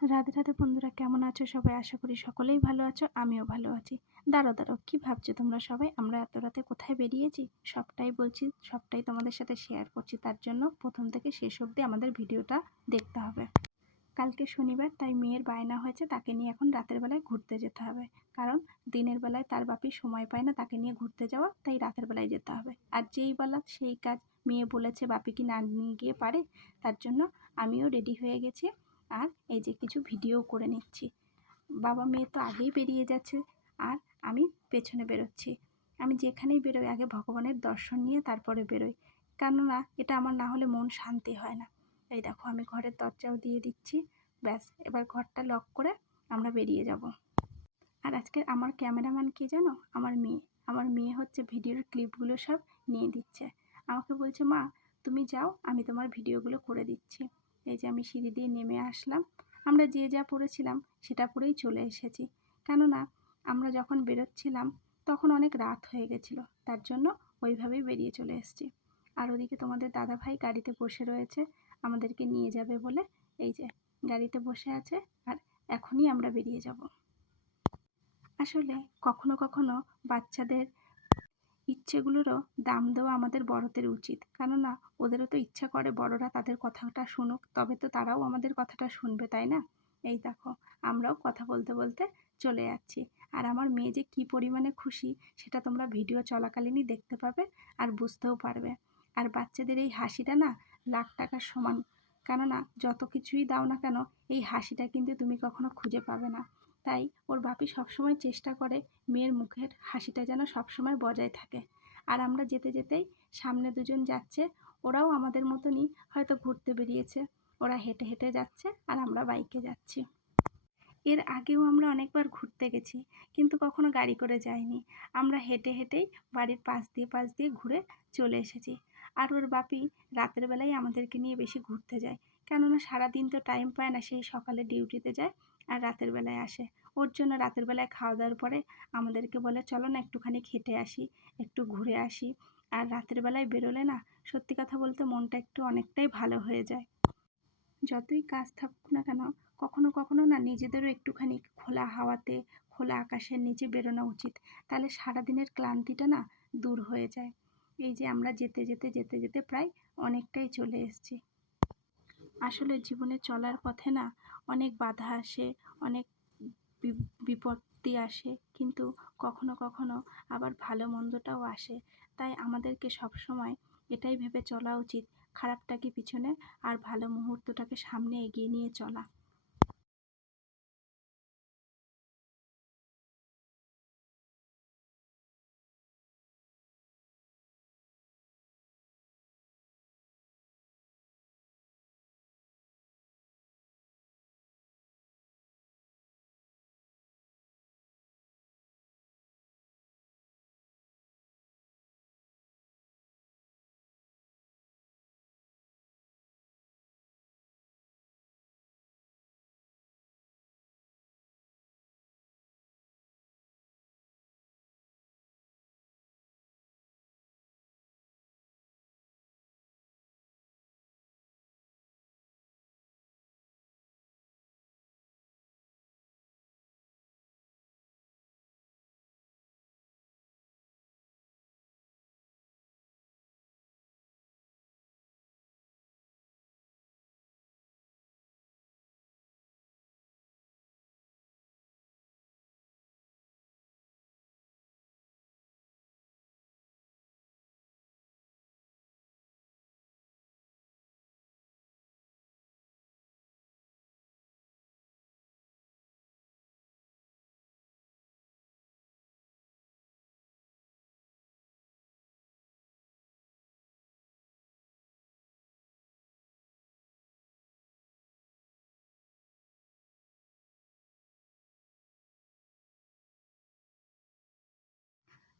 রাধে রাধে বন্ধুরা, কেমন আছো সবাই? আশা করি সকলেই ভালো আছো, আমিও ভালো আছি। দাঁড়াও কি ভাবছো তোমরা সবাই? আমরা এত রাতে কোথায় বেরিয়েছি? সবটাই বলছি, সবটাই তোমাদের সাথে শেয়ার করছি। তার জন্য প্রথম থেকে শেষ অবধি আমাদের ভিডিওটা দেখতে হবে। কালকে শনিবার, তাই মেয়ের বায়না হয়েছে তাকে নিয়ে এখন রাতের বেলায় ঘুরতে যেতে হবে। কারণ দিনের বেলায় তার বাপি সময় পায় না তাকে নিয়ে ঘুরতে যাওয়া, তাই রাতের বেলায় যেতে হবে। আর যেই বলা সেই কাজ। মেয়ে বলেছে বাপি কি না নিয়ে গিয়ে পারে, তার জন্য আমিও রেডি হয়ে গেছি। আর এই যে কিছু ভিডিও করে নিচ্ছি। বাবা মেয়ে তো আগেই বেরিয়ে যাচ্ছে, আর আমি পেছনে বেরোচ্ছি। আমি যেখানেই বেরোই আগে ভগবানের দর্শন নিয়ে তারপরে বেরোই, কেননা এটা আমার না হলে মন শান্তি হয় না। এই দেখো আমি ঘরের দরজাও দিয়ে দিচ্ছি। ব্যাস, এবার ঘরটা লক করে আমরা বেরিয়ে যাব। আর আজকে আমার ক্যামেরাম্যান কে জানো? আমার মেয়ে হচ্ছে ভিডিওর ক্লিপগুলো সব নিয়ে দিচ্ছে। আমাকে বলছে, মা তুমি যাও, আমি তোমার ভিডিওগুলো করে দিচ্ছি। এই যে আমি সিঁড়ি দিয়ে নেমে আসলাম। আমরা যে যা পড়েছিলাম সেটা পরেই চলে এসেছি, কেননা আমরা যখন বেরোচ্ছিলাম তখন অনেক রাত হয়ে গেছিলো, তার জন্য ওইভাবেই বেরিয়ে চলে এসেছি। আর ওদিকে তোমাদের দাদা ভাই গাড়িতে বসে রয়েছে আমাদেরকে নিয়ে যাবে বলে। এই যে গাড়িতে বসে আছে, আর এখনই আমরা বেরিয়ে যাব। আসলে কখনো কখনো বাচ্চাদের ইচ্ছেগুলোরও দাম দেওয়া আমাদের বড়দের উচিত, কেননা ওদেরও তো ইচ্ছা করে বড়রা তাদের কথাটা শুনুক, তবে তো তারাও আমাদের কথাটা শুনবে, তাই না? এই দেখো আমরাও কথা বলতে বলতে চলে যাচ্ছি। আর আমার মেয়ে যে কী পরিমাণে খুশি সেটা তোমরা ভিডিও চলাকালীনই দেখতে পাবে আর বুঝতেও পারবে। আর বাচ্চাদের এই হাসিটা না লাখ টাকার সমান, কেননা যত কিছুই দাও না কেন এই হাসিটা কিন্তু তুমি কখনো খুঁজে পাবে না। তাই ওর বাপি সবসময় চেষ্টা করে মেয়ের মুখের হাসিটা যেন সবসময় বজায় থাকে। আর আমরা যেতে যেতেই সামনে দুজন যাচ্ছে, ওরাও আমাদের মতনই হয়তো ঘুরতে বেরিয়েছে। ওরা হেঁটে হেঁটে যাচ্ছে আর আমরা বাইকে যাচ্ছি। এর আগেও আমরা অনেকবার ঘুরতে গেছি, কিন্তু কখনো গাড়ি করে যাইনি। আমরা হেঁটে হেঁটেই বাড়ির পাশ দিয়ে ঘুরে চলে এসেছি। আর ওর বাপি রাতের বেলায় আমাদেরকে নিয়ে বেশি ঘুরতে যায়, কেননা সারাদিন তো টাইম পায় না, সেই সকালে ডিউটিতে যায় আর রাতের বেলায় আসে। ওর জন্য রাতের বেলায় খাওয়া দাওয়ার পরে আমাদেরকে বলে, চলো না একটুখানি হেঁটে আসি, একটু ঘুরে আসি। আর রাতের বেলায় বেরোলে না সত্যি কথা বলতে মনটা একটু অনেকটাই ভালো হয়ে যায়। যতই কাজ থাকুক না কেন, কখনো কখনো না নিজেদেরও একটুখানি খোলা হাওয়াতে, খোলা আকাশের নিচে বেরোনো উচিত। তাহলে সারাদিনের ক্লান্তিটা না দূর হয়ে যায়। এই যে আমরা যেতে যেতে যেতে যেতে প্রায় অনেকটাই চলে এসেছি। আসলে জীবনে চলার পথে না অনেক বাধা আসে, অনেক বিপত্তি আসে, কিন্তু কখনো কখনো আবার ভালো মন্দটাও আসে। তাই আমাদেরকে সবসময় এটাই ভেবে চলা উচিত, খারাপটাকে পিছনে আর ভালো মুহূর্তটাকে সামনে এগিয়ে নিয়ে চলা।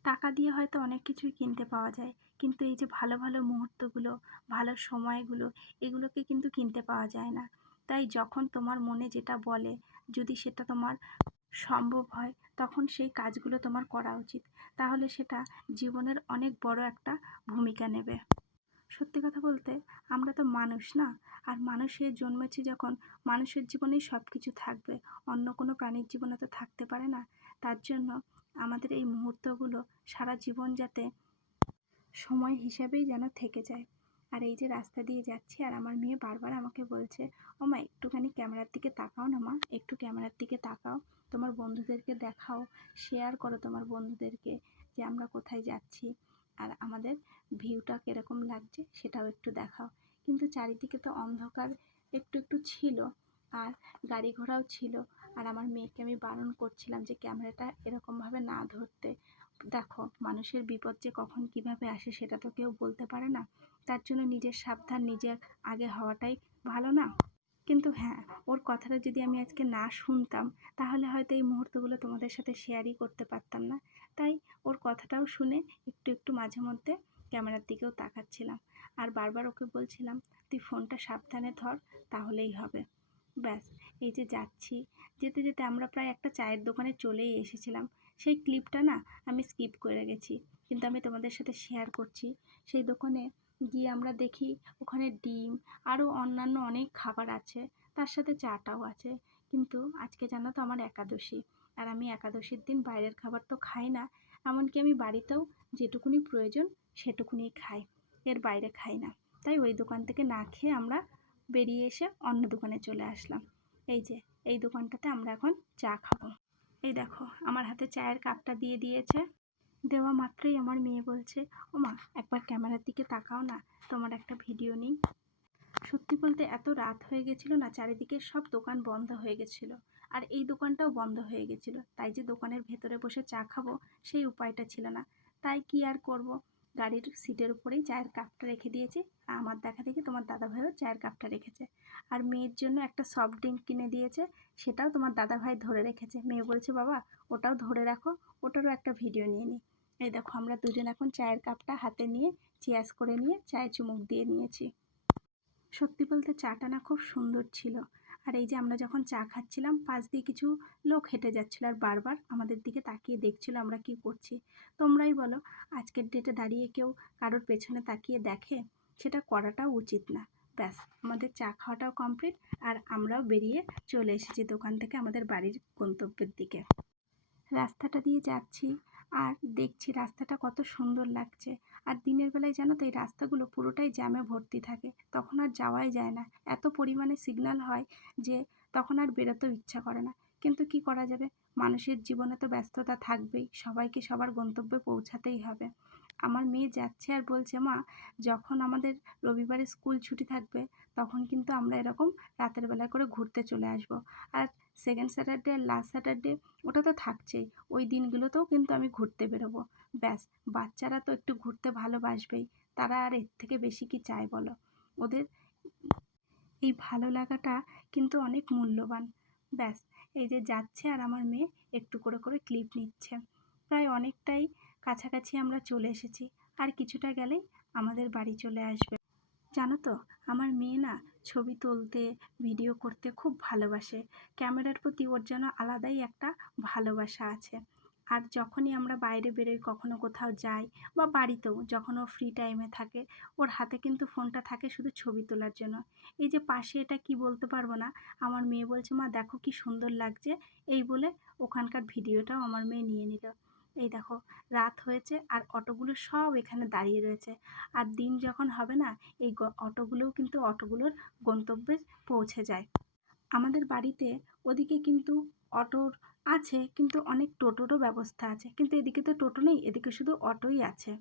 টাকা দিয়ে হয়তো অনেক কিছুই কিনতে পাওয়া যায়, কিন্তু এই যে ভালো ভালো মুহূর্তগুলো, ভালো সময়গুলো, এগুলোকে কিন্তু কিনতে পাওয়া যায় না। তাই যখন তোমার মনে যেটা বলে, যদি সেটা তোমার সম্ভব হয় তখন সেই কাজগুলো তোমার করা উচিত। তাহলে সেটা জীবনের অনেক বড় একটা ভূমিকা নেবে। সত্যি কথা বলতে আমরা তো মানুষ না, আর মানুষের জন্মেছি যখন, মানুষের জীবনেই সব কিছু থাকবে, অন্য কোনো প্রাণীর জীবনে তো থাকতে পারে না। তার জন্য আমাদের এই মুহূর্তগুলো সারা জীবন যাতে সময় হিসাবেই যেন থেকে যায়। আর এই যে রাস্তা দিয়ে যাচ্ছি আর আমার মেয়ে বারবার আমাকে বলছে, ও মা একটুখানি ক্যামেরার দিকে তাকাও না মা, একটু ক্যামেরার দিকে তাকাও, তোমার বন্ধুদেরকে দেখাও, শেয়ার করো তোমার বন্ধুদেরকে যে আমরা কোথায় যাচ্ছি আর আমাদের ভিউটা কীরকম লাগছে সেটাও একটু দেখাও। কিন্তু চারিদিকে তো অন্ধকার একটু একটু ছিল, আর গাড়ি ঘোড়াও ছিল, আর আমার মেয়েকে আমি বারণ করছিলাম যে ক্যামেরাটা এরকমভাবে না ধরতে। দেখো মানুষের বিপদ যে কখন কিভাবে আসে সেটা তো কেউ বলতে পারে না, তার জন্য নিজের সাবধান নিজের আগে হওয়াটাই ভালো না? কিন্তু হ্যাঁ, ওর কথাটা যদি আমি আজকে না শুনতাম তাহলে হয়তো এই মুহূর্তগুলো তোমাদের সাথে শেয়ারই করতে পারতাম না। তাই ওর কথাটাও শুনে একটু একটু মাঝে মধ্যে ক্যামেরার দিকেও তাকাচ্ছিলাম, আর বারবার ওকে বলছিলাম তুই ফোনটা সাবধানে ধর, তাহলেই হবে। ব্যাস, এই যে যাচ্ছি, যেতে যেতে আমরা প্রায় একটা চায়ের দোকানে চলেই এসেছিলাম। সেই ক্লিপটা না আমি স্কিপ করে গেছি, কিন্তু আমি তোমাদের সাথে শেয়ার করছি। সেই দোকানে গিয়ে আমরা দেখি ওখানে ডিম আরও অন্যান্য অনেক খাবার আছে, তার সাথে চাটাও আছে। কিন্তু আজকে জানো তো আমার একাদশী, আর আমি একাদশীর দিন বাইরের খাবার তো খাই না, এমনকি আমি বাড়িতেও যেটুকুনি প্রয়োজন সেটুকুনি খাই, এর বাইরে খাই না। তাই ওই দোকান থেকে না খেয়ে আমরা বেরিয়ে এসে অন্য দোকানে চলে আসলাম। এই যে এই দোকানটাতে আমরা এখন চা খাবো। এই দেখো আমার হাতে চায়ের কাপটা দিয়ে দিয়েছে। দেওয়া মাত্রই আমার মেয়ে বলছে, ওমা একবার ক্যামেরার দিকে তাকাও না, তোমার একটা ভিডিও নিই। সত্যি বলতে এত রাত হয়ে গেছিল না, চারিদিকে সব দোকান বন্ধ হয়ে গেছিল, আর এই দোকানটাও বন্ধ হয়ে গেছিল। তাই যে দোকানের ভেতরে বসে চা খাবো সেই উপায়টা ছিল না। তাই কি আর করব, গাড়ির সিটের উপরেই চায়ের কাপটা রেখে দিয়েছি। আমার দেখা দেখি তোমার দাদাভাইও চায়ের কাপটা রেখেছে, আর মেয়ের জন্য একটা সফট ড্রিঙ্ক কিনে দিয়েছে, সেটাও তোমার দাদাভাই ধরে রেখেছে। মেয়ে বলছে বাবা ওটাও ধরে রাখো, ওটারও একটা ভিডিও নিয়ে নিই। এই দেখো আমরা দুজন এখন চায়ের কাপটা হাতে নিয়ে চিয়ার্স করে নিয়ে চায়ে চুমুক দিয়ে নিয়েছি। সত্যি বলতে চাটা না খুব সুন্দর ছিল। আর এই যে আমরা যখন চা খাচ্ছিলাম পাশ দিয়ে কিছু লোক হেঁটে যাচ্ছিল আর বারবার আমাদের দিকে তাকিয়ে দেখছিল আমরা কি করছি। তোমরাই বলো, আজকের ডেটে দাঁড়িয়ে কেউ কারোর পেছনে তাকিয়ে দেখে? সেটা করাটাও উচিত না। ব্যাস, আমাদের চা খাওয়াটাও কমপ্লিট, আর আমরাও বেরিয়ে চলে এসেছি দোকান থেকে আমাদের বাড়ির গন্তব্যের দিকে। রাস্তাটা দিয়ে যাচ্ছি আর দেখছি রাস্তাটা কত সুন্দর লাগছে। আর দিনের বেলায় জানো তো এই রাস্তাগুলো পুরোটাই জ্যামে ভর্তি থাকে, তখন আর যাওয়াই যায় না, এত পরিমাণে সিগন্যাল হয় যে তখন আর বেরোতেও ইচ্ছা করে না। কিন্তু কি করা যাবে, মানুষের জীবনে তো ব্যস্ততা থাকবেই, সবাইকে সবার গন্তব্যে পৌঁছাতেই হবে। আমার মেয়ে যাচ্ছে আর বলছে মা যখন আমাদের রবিবারে স্কুল ছুটি থাকবে তখন কিন্তু আমরা এরকম রাতের বেলা করে ঘুরতে চলে আসব। আর সেকেন্ড স্যাটারডে আর লাস্ট স্যাটারডে ওটা তো থাকছেই, ওই দিনগুলোতেও কিন্তু আমি ঘুরতে বেরোবো। ব্যাস, বাচ্চারা তো একটু ঘুরতে ভালোবাসবেই, তারা আর এর থেকে বেশি কি চায় বলো? ওদের এই ভালো লাগাটা কিন্তু অনেক মূল্যবান। ব্যাস, এই যে যাচ্ছে আর আমার মেয়ে একটু করে করে ক্লিপ নিচ্ছে। প্রায় অনেকটাই কাছাকাছি আমরা চলে এসেছি, আর কিছুটা গেলেই আমাদের বাড়ি চলে আসবে। জানো তো আমার মেয়ে না ছবি তুলতে ভিডিও করতে খুব ভালোবাসে, ক্যামেরার প্রতি ওর যেন আলাদাই একটা ভালোবাসা আছে। আর যখনই আমরা বাইরে বেরোই কখনো কোথাও যাই বা বাড়িতেও যখন ও ফ্রি টাইমে থাকে, ওর হাতে কিন্তু ফোনটা থাকে শুধু ছবি তোলার জন্য। এই যে পাশে এটা কি বলতে পারবো না, আমার মেয়ে বলছে মা দেখো কি সুন্দর লাগছে, এই বলে ওখানকার ভিডিওটাও আমার মেয়ে নিয়ে নিল। এই দেখো রাত হয়েছে আর অটোগুলো সব এখানে দাঁড়িয়ে রয়েছে, আর দিন যখন হবে না এই অটোগুলোও কিন্তু অটোগুলোর গন্তব্যে পৌঁছে যায়। আমাদের বাড়িতে ওদিকে কিন্তু অটোর আছে, কিন্তু অনেক টোটোরও ব্যবস্থা আছে, কিন্তু এদিকে তো টোটো নেই, এদিকে শুধু অটোই আছে।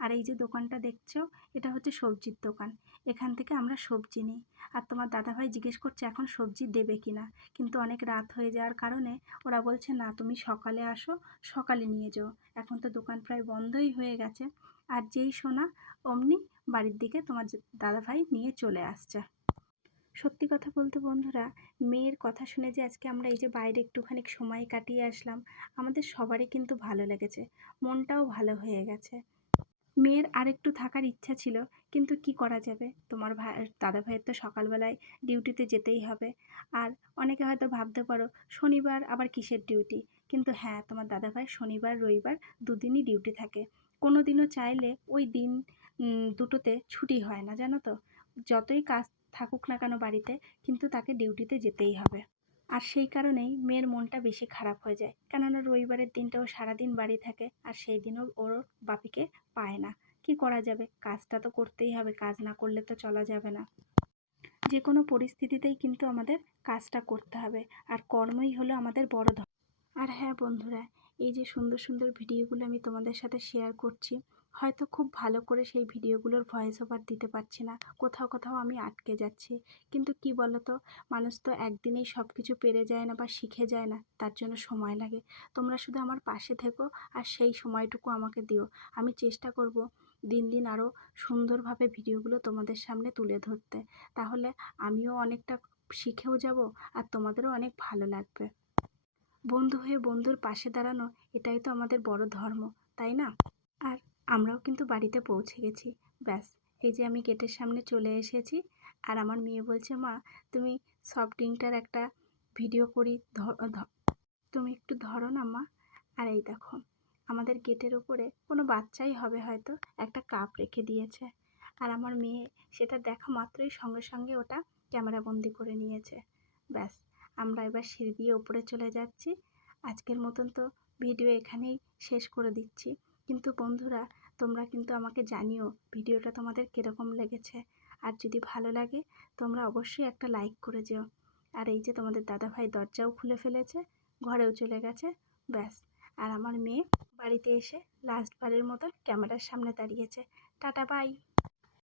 আর এই যে দোকানটা দেখছো এটা হচ্ছে সবজির দোকান, এখান থেকে আমরা সবজি নিই। আর তোমার দাদাভাই জিজ্ঞেস করছে এখন সবজি দেবে কিনা, কিন্তু অনেক রাত হয়ে যাওয়ার কারণে ওরা বলছে না তুমি সকালে আসো, সকালে নিয়ে যাও, এখন তো দোকান প্রায় বন্ধই হয়ে গেছে। আর যেই শোনা অমনি বাড়ির দিকে তোমার দাদাভাই নিয়ে চলে আসছে। সত্যি কথা বলতে বন্ধুরা, মেয়ের কথা শুনে যে আজকে আমরা এই যে বাইরে একটুখানি সময় কাটিয়ে আসলাম, আমাদের সবারই কিন্তু ভালো লেগেছে, মনটাও ভালো হয়ে গেছে। মেয়ের আরেকটু থাকার ইচ্ছা ছিল, কিন্তু কি করা যাবে, তোমার দাদা ভাইয়ের তো সকালবেলায় ডিউটিতে যেতেই হবে। আর অনেকে হয়তো ভাবতে পারো শনিবার আবার কিসের ডিউটি, কিন্তু হ্যাঁ তোমার দাদা ভাই শনিবার রবিবার দুদিনই ডিউটি থাকে। কোনো দিনও চাইলে ওই দিন দুটোতে ছুটি হয় না, জানো তো। যতই কাজ থাকুক না কেন বাড়িতে, কিন্তু তাকে ডিউটিতে যেতেই হবে। আর সেই কারণেই মেয়ের মনটা বেশি খারাপ হয়ে যায়, কেননা রবিবারের দিনটাও সারাদিন বাড়ি থাকে, আর সেই দিনও ওর বাপিকে পায় না। কি করা যাবে, কাজটা তো করতেই হবে, কাজ না করলে তো চলা যাবে না। যে কোনো পরিস্থিতিতেই কিন্তু আমাদের কাজটা করতে হবে, আর কর্মই হলো আমাদের বড় ধর্ম। আর হ্যাঁ বন্ধুরা, এই যে সুন্দর সুন্দর ভিডিওগুলো আমি তোমাদের সাথে শেয়ার করছি, হয়তো খুব ভালো করে সেই ভিডিওগুলোর ভয়েস ওভার দিতে পারছি না, কোথাও কোথাও আমি আটকে যাচ্ছি। কিন্তু কি বলো তো, মানুষ তো একদিনেই সব কিছু পেরে যায় না বা শিখে যায় না, তার জন্য সময় লাগে। তোমরা শুধু আমার পাশে থেকো আর সেই সময়টুকু আমাকে দিও। আমি চেষ্টা করব দিন দিন আরও সুন্দরভাবে ভিডিওগুলো তোমাদের সামনে তুলে ধরতে। তাহলে আমিও অনেকটা শিখেও যাব, আর তোমাদেরও অনেক ভালো লাগবে। বন্ধু হয়ে বন্ধুর পাশে দাঁড়ানো, এটাই তো আমাদের বড় ধর্ম, তাই না? আর আমরাও কিন্তু বাড়িতে পৌঁছে গেছি। ব্যাস, এই যে আমি গেটের সামনে চলে এসেছি, আর আমার মেয়ে বলছে, মা তুমি সফট ড্রিঙ্কটার একটা ভিডিও করি, তুমি একটু ধরো না মা। আর এই দেখো, আমাদের গেটের উপরে কোনো বাচ্চাই হবে হয়তো, একটা কাপ রেখে দিয়েছে। আর আমার মেয়ে সেটা দেখা মাত্রই সঙ্গে সঙ্গে ওটা ক্যামেরা বন্দি করে নিয়েছে। ব্যাস, আমরা এবার সিঁড়ি দিয়ে উপরে চলে যাচ্ছি। আজকের মতন তো ভিডিও এখানেই শেষ করে দিচ্ছি। কিন্তু বন্ধুরা, তোমরা কিন্তু আমাকে জানিও ভিডিওটা তোমাদের কীরকম লেগেছে। আর যদি ভালো লাগে, তোমরা অবশ্যই একটা লাইক করে যেও। আর এই যে তোমাদের দাদাভাই দরজাও খুলে ফেলেছে, ঘরেও চলে গেছে। ব্যাস, আর আমার মেয়ে বাড়িতে এসে লাস্টবারের মতন ক্যামেরার সামনে দাঁড়িয়েছে। Tata, by.